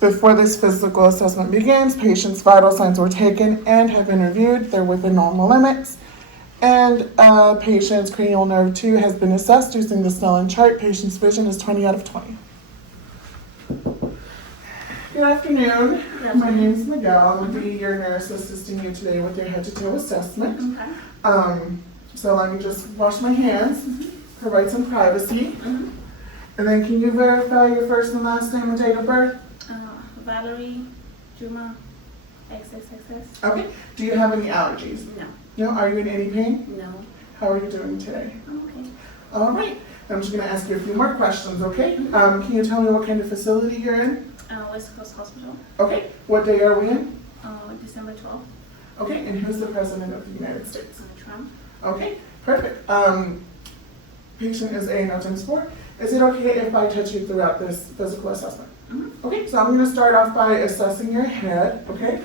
Before this physical assessment begins, patient's vital signs were taken and have been reviewed. They're within normal limits. And patient's cranial nerve 2 has been assessed using the Snellen chart. Patient's vision is 20 out of 20. Good afternoon. My name is Miguel. I'm going to be your nurse assisting you today with your head to toe assessment. Okay. So let me just wash my hands, provide some privacy. Mm-hmm. And then can you verify your first and last name and date of birth? Valerie Juma XXXX. Okay. Do you have any allergies? No. No? Are you in any pain? No. How are you doing today? Okay. All right. I'm just going to ask you a few more questions, okay? Can you tell me what kind of facility you're in? West Coast Hospital. Okay. What day are we in? December 12th. Okay. And who's the President of the United States? Trump. Okay. Perfect. Patient is A, no times 4. Is it okay if I touch you throughout this physical assessment? Mm-hmm. Okay, so I'm going to start off by assessing your head, okay? Yeah.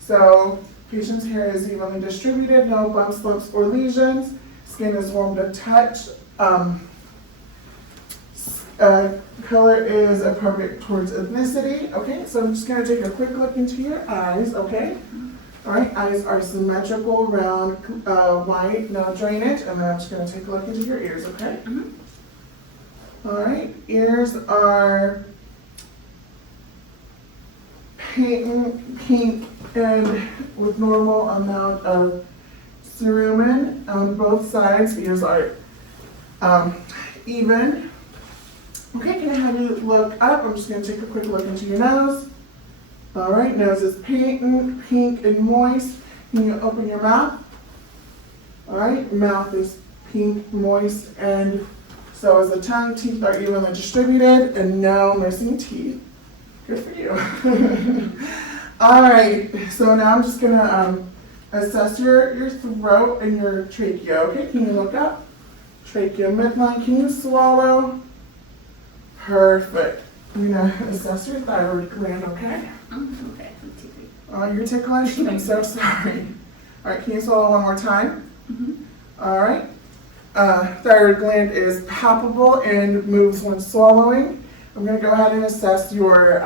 So, patient's hair is evenly distributed, no bumps, lumps, or lesions. Skin is warm to touch. Color is appropriate towards ethnicity, okay? So I'm just going to take a quick look into your eyes, okay? All right, eyes are symmetrical, round, white, no drainage, and then I'm just going to take a look into your ears, okay? Mm-hmm. All right, ears are pink and with normal amount of cerumen on both sides. Ears are even. Okay, can I have you look up? I'm just going to take a quick look into your nose. All right, nose is pink and moist. Can you open your mouth? All right, mouth is pink, moist, and so is the tongue. Teeth are evenly distributed and no missing teeth. Good for you. All right, so now I'm just gonna assess your throat and your trachea. Okay, can you look up? Trachea midline. Can you swallow? Perfect. I'm gonna assess your thyroid gland. Okay. Okay. You're ticklish. I'm so sorry. All right, can you swallow one more time? Mm-hmm. All right. Thyroid gland is palpable and moves when swallowing. I'm going to go ahead and assess your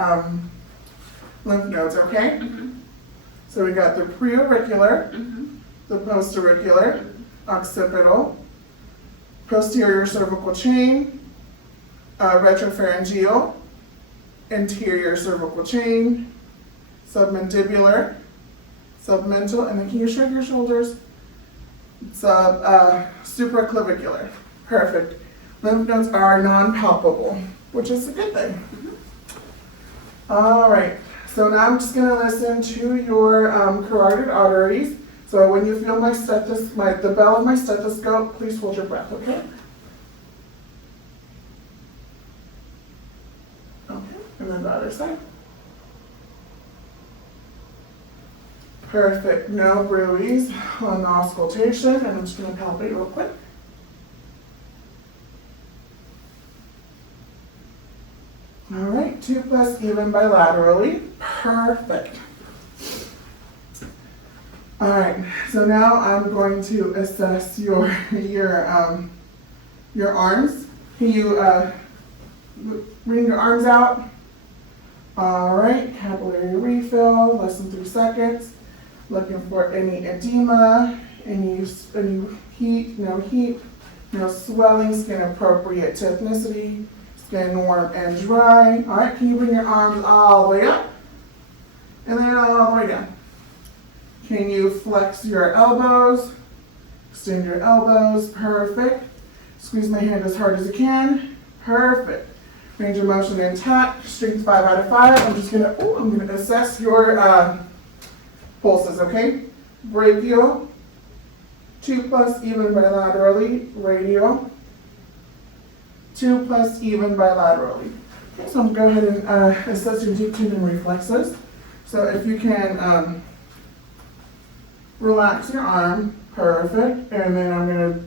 lymph nodes, okay? Mm-hmm. So we got the preauricular, Mm-hmm. the postauricular, occipital, posterior cervical chain, retropharyngeal, interior cervical chain, submandibular, submental, and then can you shrug your shoulders? Supraclavicular. Perfect. Lymph nodes are non-palpable, which is a good thing. Mm-hmm. All right. So now I'm just going to listen to your carotid arteries. So when you feel the bell of my stethoscope, please hold your breath, okay? Okay. And then the other side. Perfect. No bruise on the auscultation. And I'm just going to palpate real quick. All right, 2 plus even bilaterally. Perfect. All right, so now I'm going to assess your arms. Can you bring your arms out? All right, capillary refill, less than 3 seconds. Looking for any edema, any heat, no swelling, skin appropriate to ethnicity, skin warm and dry. All right, can you bring your arms all the way up? And then all the way down. Can you flex your elbows? Extend your elbows, perfect. Squeeze my hand as hard as you can, perfect. Range of motion intact, strength 5 out of 5. I'm gonna assess your pulses, okay? Brachial, 2 plus even bilaterally, radial, 2 plus even bilaterally. Okay, so I'm gonna go ahead and assess your deep tendon reflexes. So if you can relax your arm, perfect. And then I'm gonna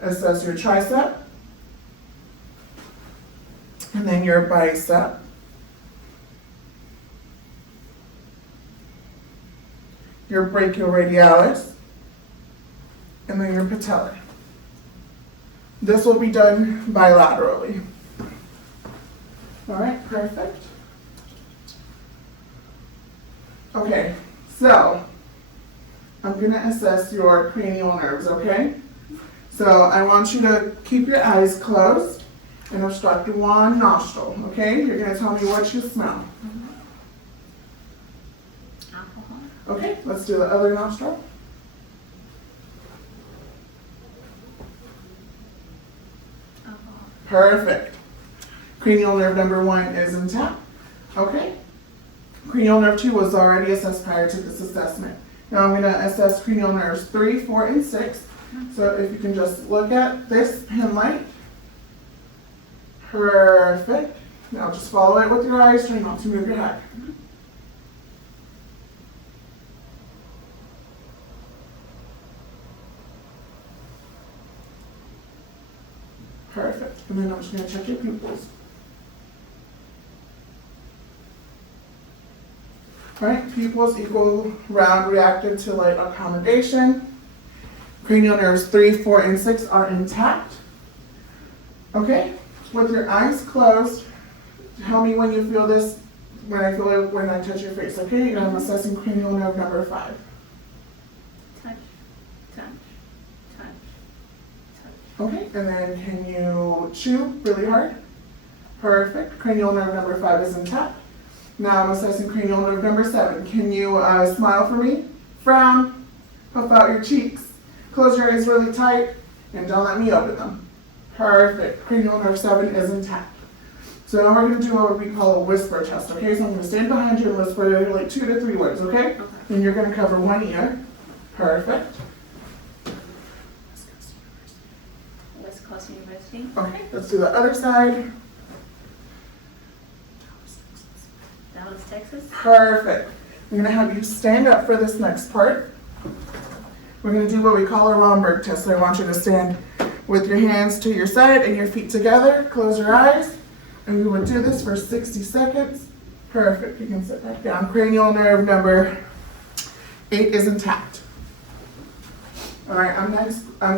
assess your tricep, and then your bicep. Your brachioradialis, and then your patella. This will be done bilaterally. All right, perfect. Okay, so I'm gonna assess your cranial nerves, okay? So I want you to keep your eyes closed and obstruct one nostril, okay? You're gonna tell me what you smell. Alcohol. Okay, let's do the other nostril. Alcohol. Perfect. Cranial nerve number 1 is intact. Okay. Cranial nerve 2 was already assessed prior to this assessment. Now I'm going to assess cranial nerves 3, 4, and 6. So if you can just look at this pin light. Perfect. Now just follow it with your eyes, try not to move your head. Perfect. And then I'm just going to check your pupils. Alright, pupils equal round reactive to light accommodation. Cranial nerves 3, 4, and 6 are intact. Okay, with your eyes closed, tell me when you feel this, when I feel it, when I touch your face, okay? And I'm assessing cranial nerve number 5. Touch. Touch. Touch. Touch. Okay, and then can you chew really hard? Perfect. Cranial nerve number 5 is intact. Now I'm assessing cranial nerve number 7. Can you smile for me? Frown. Puff out your cheeks. Close your eyes really tight. And don't let me open them. Perfect. Cranial nerve 7 is intact. So now we're going to do what we call a whisper test, okay? So I'm going to stand behind you and whisper like 2 to 3 words, okay? Okay. And you're going to cover one ear. Perfect. West Coast University. Okay, let's do the other side. Dallas, Texas. Perfect. I'm gonna have you stand up for this next part. We're gonna do what we call a Romberg test. So I want you to stand with your hands to your side and your feet together. Close your eyes. And we would do this for 60 seconds. Perfect. You can sit back down. Cranial nerve number 8 is intact. All right, I'm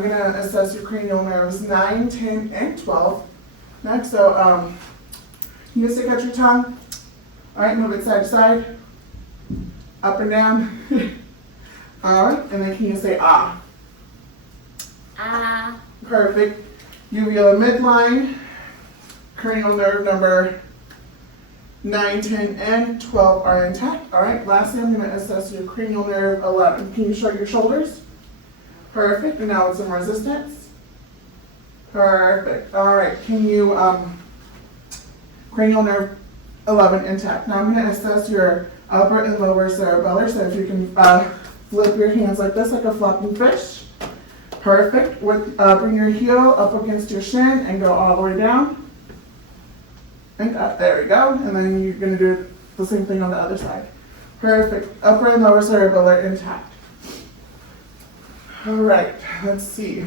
gonna assess your cranial nerves 9, 10, and 12. Next, so you stick out your tongue. All right, move it side to side, up and down. All right, and then can you say ah? Ah. Perfect. Uvula midline, cranial nerve number 9, 10, and 12 are intact. All right, lastly, I'm going to assess your cranial nerve 11. Can you show your shoulders? Perfect, and now with some resistance. Perfect. All right, can you, cranial nerve 11 intact. Now I'm going to assess your upper and lower cerebellar. So if you can flip your hands like this, like a flopping fish. Perfect. Bring your heel up against your shin and go all the way down. And up. There we go. And then you're going to do the same thing on the other side. Perfect. Upper and lower cerebellar intact. All right. Let's see.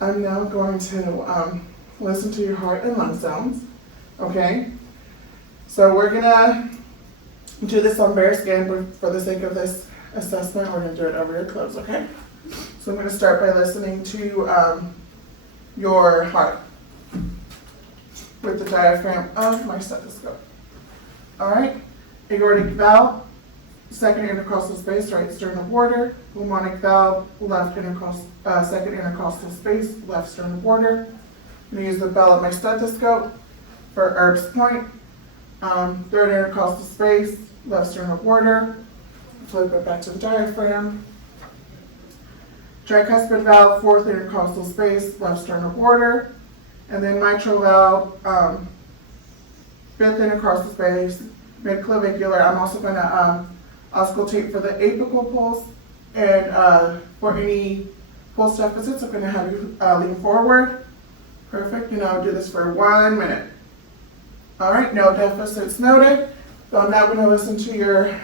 I'm now going to listen to your heart and lung sounds, okay? So we're gonna do this on bare skin, but for the sake of this assessment, we're gonna do it over your clothes, okay? So I'm gonna start by listening to your heart with the diaphragm of my stethoscope. All right, aortic valve, second intercostal space, right sternal border, pulmonic valve, second intercostal space, left sternal border. I'm going to use the bell of my stethoscope for Erb's point. Third intercostal space, left sternal border. Flip it back to the diaphragm. Tricuspid valve, fourth intercostal space, left sternal border. And then mitral valve, fifth intercostal space, midclavicular. I'm also going to auscultate for the apical pulse. And for any pulse deficits, I'm going to have you lean forward. Perfect, and I'll do this for 1 minute. All right, no deficits noted. So I'm now going to listen to your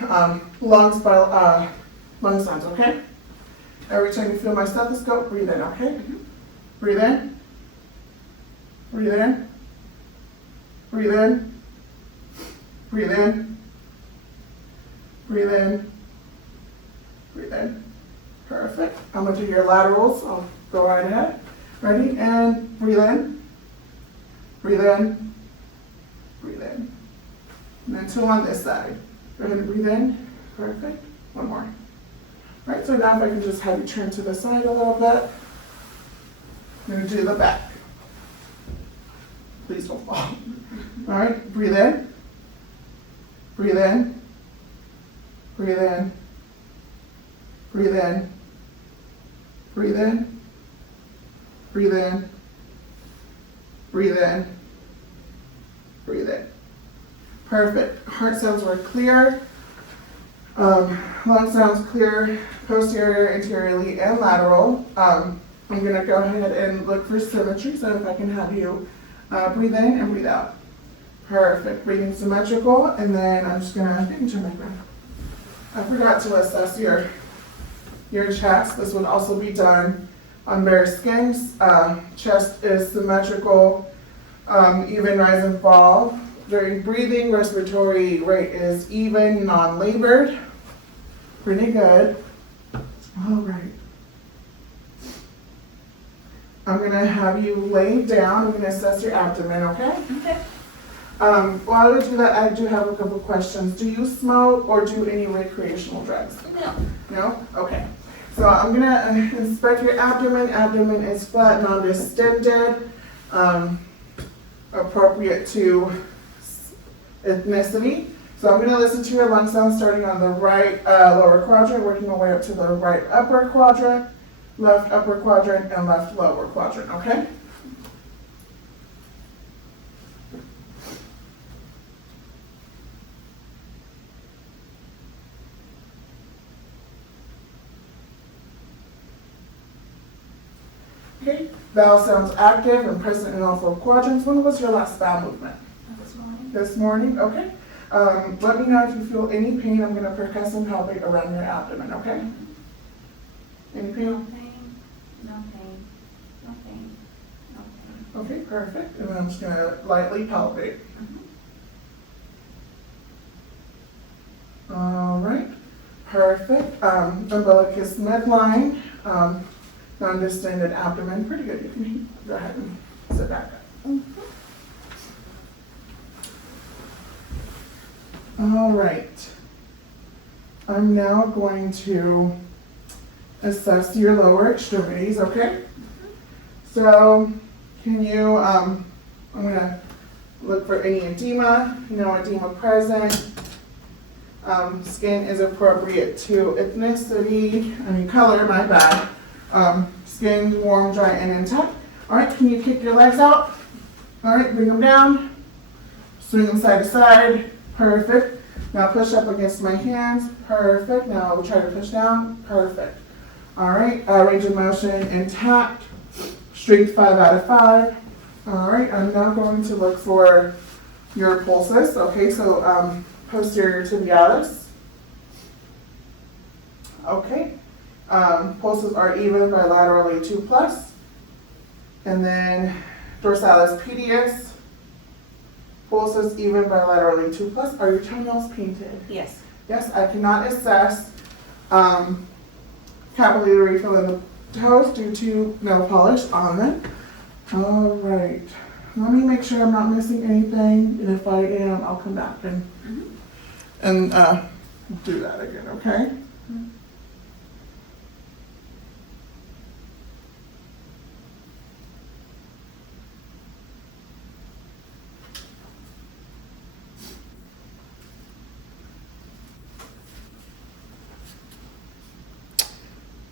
lung sounds, okay? Every time you feel my stethoscope, breathe in, okay? Mm-hmm. Breathe in. Breathe in. Breathe in. Breathe in. Breathe in. Breathe in. Perfect. I'm going to do your laterals. I'll go right ahead. Ready? And breathe in. Breathe in. Breathe in. And then 2 on this side. Go ahead and breathe in. Perfect. 1 more. All right, so now if I can just have you turn to the side a little bit. I'm gonna do the back. Please don't fall. All right, breathe in. Breathe in. Breathe in. Breathe in. Breathe in. Breathe in. Breathe in. Breathe in. Perfect. Heart sounds were clear. Lung sounds clear, posterior, anteriorly, and lateral. I'm gonna go ahead and look for symmetry, so if I can have you breathe in and breathe out. Perfect. Breathing symmetrical, and then I'm just gonna turn my breath. I forgot to assess your chest. This would also be done on bare skins. Chest is symmetrical, even rise and fall. During breathing, respiratory rate is even, non-labored. Pretty good. All right. I'm gonna have you lay down. I'm gonna assess your abdomen, okay? Okay. While I do that, I do have a couple questions. Do you smoke or do any recreational drugs? No. No? Okay. So I'm gonna inspect your abdomen. Abdomen is flat, non-distended, appropriate to ethnicity. So I'm gonna listen to your lung sound starting on the right lower quadrant, working my way up to the right upper quadrant, left upper quadrant, and left lower quadrant, okay? Okay, bowel sounds active and present in all 4 quadrants. When was your last bowel movement? This morning. This morning, okay. Let me know if you feel any pain. I'm gonna percuss and palpate around your abdomen, okay? Any No pain? pain. No pain. No pain. No pain. Okay, perfect. And then I'm just gonna lightly palpate. All right, perfect. Umbilicus midline, non-distended abdomen. Pretty good. You can go ahead and sit back up. All right. I'm now going to assess your lower extremities, okay? So, can you, I'm gonna look for any edema, edema present. Skin is appropriate to ethnicity, color, my bad. Skin warm, dry, and intact. All right, can you kick your legs out? All right, bring them down. Swing them side to side. Perfect. Now push up against my hands. Perfect. Now we'll try to push down. Perfect. All right, range of motion intact. Strength 5 out of 5. All right, I'm now going to look for your pulses. Okay, so posterior tibialis. Okay. Pulses are even bilaterally 2+. And then dorsalis pediis. Pulses even bilaterally 2+. Are your toenails painted? Yes. Yes, I cannot assess capillary refill in the toes due to nail polish on them. All right. Let me make sure I'm not missing anything, and if I am, I'll come back and do that again, okay?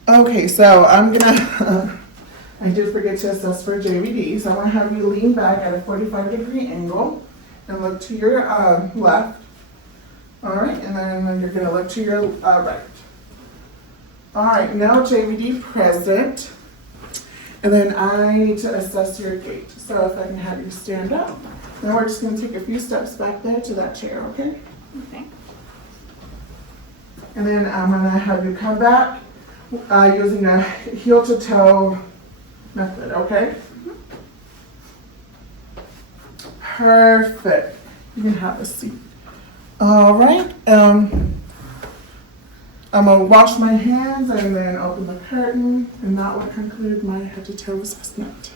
Okay, so I'm gonna, I did forget to assess for JVD, so I'm gonna have you lean back at a 45-degree angle and look to your left. All right, and then you're gonna look to your right. All right, now JVD present. And then I need to assess your gait. So if I can have you stand up. Then we're just gonna take a few steps back there to that chair, okay? Okay. And then I'm gonna have you come back using a heel to toe method, okay? Perfect. You can have a seat. All right. I'm gonna wash my hands and then open the curtain, and that will conclude my head to toe assessment.